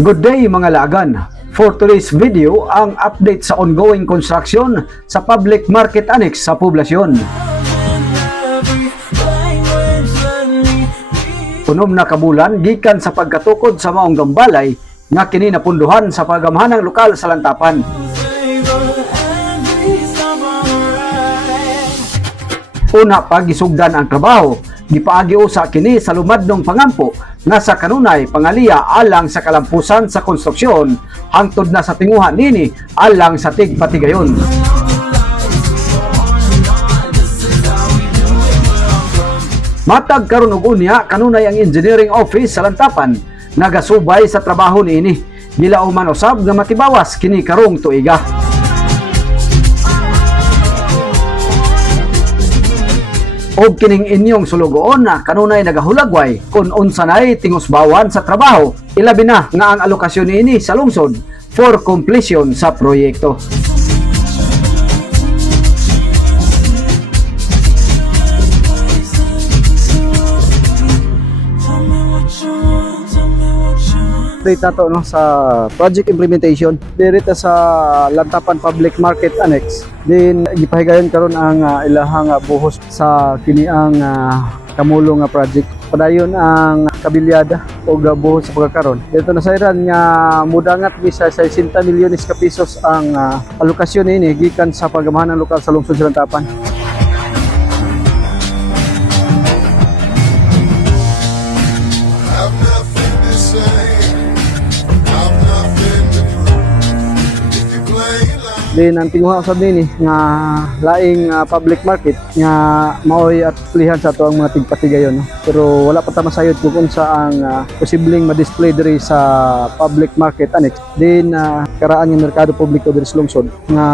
Good day mga lagan! For today's video, ang update sa ongoing construction sa public market annex sa poblasyon. Unom na kabulan gikan sa pagkatukod sa maong gambalay nga kini napunduhan sa pagamhanang lokal sa Lantapan. Una pa gisugdan ang trabaho, gipaagi usa kini sa lumadnong pangampo nga sa kanunay pangaliya alang sa kalampusan sa konstruksyon hangtod na sa tinguha nini alang sa tigpatigayon. Matag karon og unya kanunay ang engineering office sa Lantapan nagasubay sa trabaho niini. Gila man usab nga matibawas kini karong tuiga. Og kining inyong sulugoon na kanunay nagahulagway kung unsanay tingusbawan sa trabaho, ilabi na nga ang alokasyon niini sa lungsod for completion sa proyekto. Update nato no sa project implementation direta sa Lantapan Public Market Annex. Din gipahigayon karon ang ilahang buhos sa kini ang kamulong nga project. Padayon ang kabilyada o buhos sa pagkakaron. Dito na sayran nga mudangat bisa sa 60 milyones ka pesos ang alokasyon ini gikan sa pagamhanan lokal sa lungsod sa Lantapan. Din ang tinguha usab nini nga laing public market nga maoy at plihan sa ato ang mga tigpatigayon no? Pero wala pa ta masayod kung unsa ang posibleng ma-display diri sa public market annex. Din karaan ng merkado publiko diri sa lungsod nga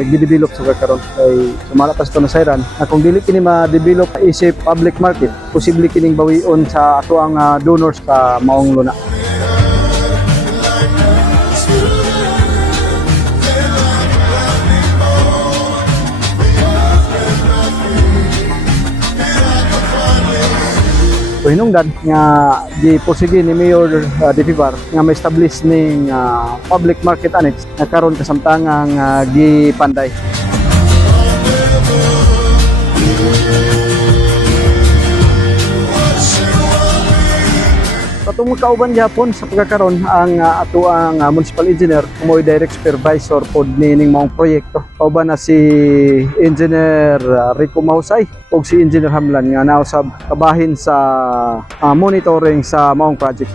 gidevelop sa karon kay sumala pa sa nasayran na kung dili kini ma-develop isip public market posible kining bawion sa ato ang donors sa maong luna. Hinungdan nga gipursige ni Mayor Dipibar nga ma-establish ning public market annex na karon kasamtangang gipanday. Patungod kauban gyapon sa pagkakaron ang ato ang municipal engineer mo'y direct supervisor pod nining maong proyekto. Kauban na si Engineer Rico Mahusay ug si Engineer Hamlan nga nausab kabahin sa monitoring sa maong project.